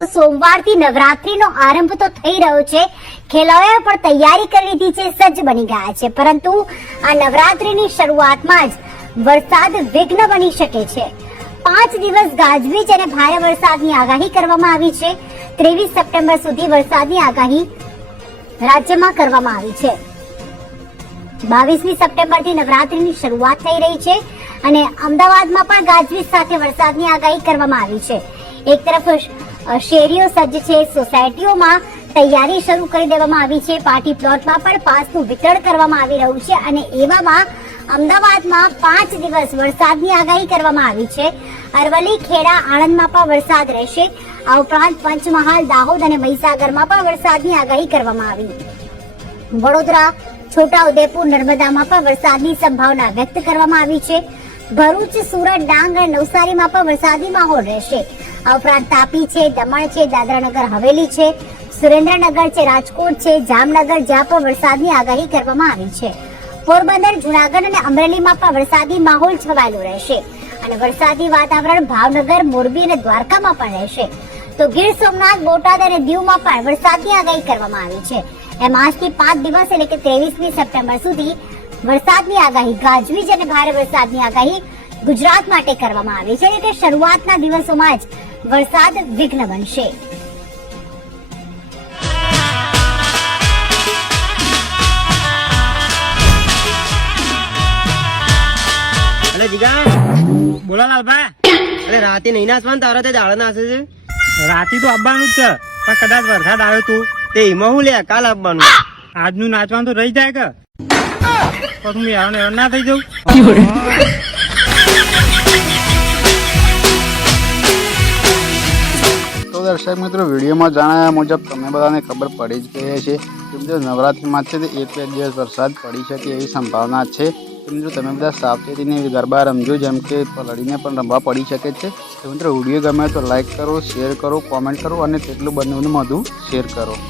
સોમવારથી નવરાત્રીનો આરંભ તો થઈ રહ્યો છે. ખેલાડીઓ પણ તૈયારી કરી લીધી છે, સજ્જ બની ગયા છે. પરંતુ આ નવરાત્રીની શરૂઆતમાં જ વરસાદ વિઘ્ન બની શકે છે. પાંચ દિવસ ગાજવીજ અને ભારે વરસાદની આગાહી કરવામાં આવી છે. ત્રેવીસ સપ્ટેમ્બર સુધી વરસાદની આગાહી રાજ્યમાં કરવામાં આવી છે. બાવીસમી સપ્ટેમ્બરથી નવરાત્રીની શરૂઆત થઈ રહી છે અને અમદાવાદમાં પણ ગાજવીજ સાથે વરસાદની આગાહી કરવામાં આવી છે. એક તરફ શેરીઓ સજ્જ છે, સોસાયટીઓમાં તૈયારી શરૂ કરી દેવામાં આવી છે. પાર્ટી પ્લોટમાં પણ પાસનું વિતરણ કરવામાં આવી રહ્યું છે અને એવામાં અમદાવાદમાં પાંચ દિવસ વરસાદની આગાહી કરવામાં આવી છે. અરવલ્લી, ખેડા, આણંદમાં પણ વરસાદ રહેશે. આ ઉપરાંત પંચમહાલ, દાહોદ અને મહીસાગરમાં પણ વરસાદની આગાહી કરવામાં આવી. વડોદરા છોટા ઉદયપુર નર્મદામાં પણ વરસાદની સંભાવના વ્યક્ત કરવામાં આવી છે. ભરૂચ, સુરત, ડાંગ અને નવસારીમાં પણ વરસાદી માહોલ રહેશે. આ ઉપરાંત તાપી છે, દમણ છે, દાદરાનગર હવેલી છે, સુરેન્દ્રનગર છે, રાજકોટ છે, જામનગર, જ્યાં પણ વરસાદની આગાહી કરવામાં આવી છે. પોરબંદર, જુનાગઢ અને અમરેલીમાં પણ વરસાદી માહોલ છવાયેલો રહેશે અને વરસાદી વાતાવરણ ભાવનગર, મોરબી અને દ્વારકામાં પણ રહેશે. તો ગીર સોમનાથ, બોટાદ અને દીવમાં પણ વરસાદની આગાહી કરવામાં આવી છે. એમ આજથી પાંચ દિવસ એટલે કે ત્રેવીસમી સપ્ટેમ્બર સુધી વરસાદની આગાહી ગાજવીજ અને ભારે વરસાદની આગાહી ગુજરાત માટે કરવામાં આવી છે. એટલે કે શરૂઆતના દિવસોમાં જ વરસાદ વિઘ્ન બનશે. જીગા બોલો લાલભા અરે રાતે નહીં નાચવાનું તારા તે દાળ નાસે છે? રાતે તો આવવાનું જ છે પણ કદાચ વરસાદ આવ્યો તું. તે એમાં હું લે કાલ આવવાનું આજનું નાચવાનું તો રહી જાય કે? પછી હું યાર ને ના થઈ જાઉં. દર્શક મિત્રો, વિડીયોમાં જણાવ્યા મુજબ તમને બધાને ખબર પડી જ ગઈ છે કે મિત્રો નવરાત્રિમાં છે તે એક બે દિવસ વરસાદ પડી શકે એવી સંભાવના છે. મિત્રો તમે બધા સાવચેતીને ગરબા રમજો, જેમ કે પલળીને પણ રમવા પડી શકે છે. તો મિત્રો વીડિયો ગમે તો લાઈક કરો, શેર કરો, કોમેન્ટ કરો અને તેટલું બંનેનું બધું શેર કરો.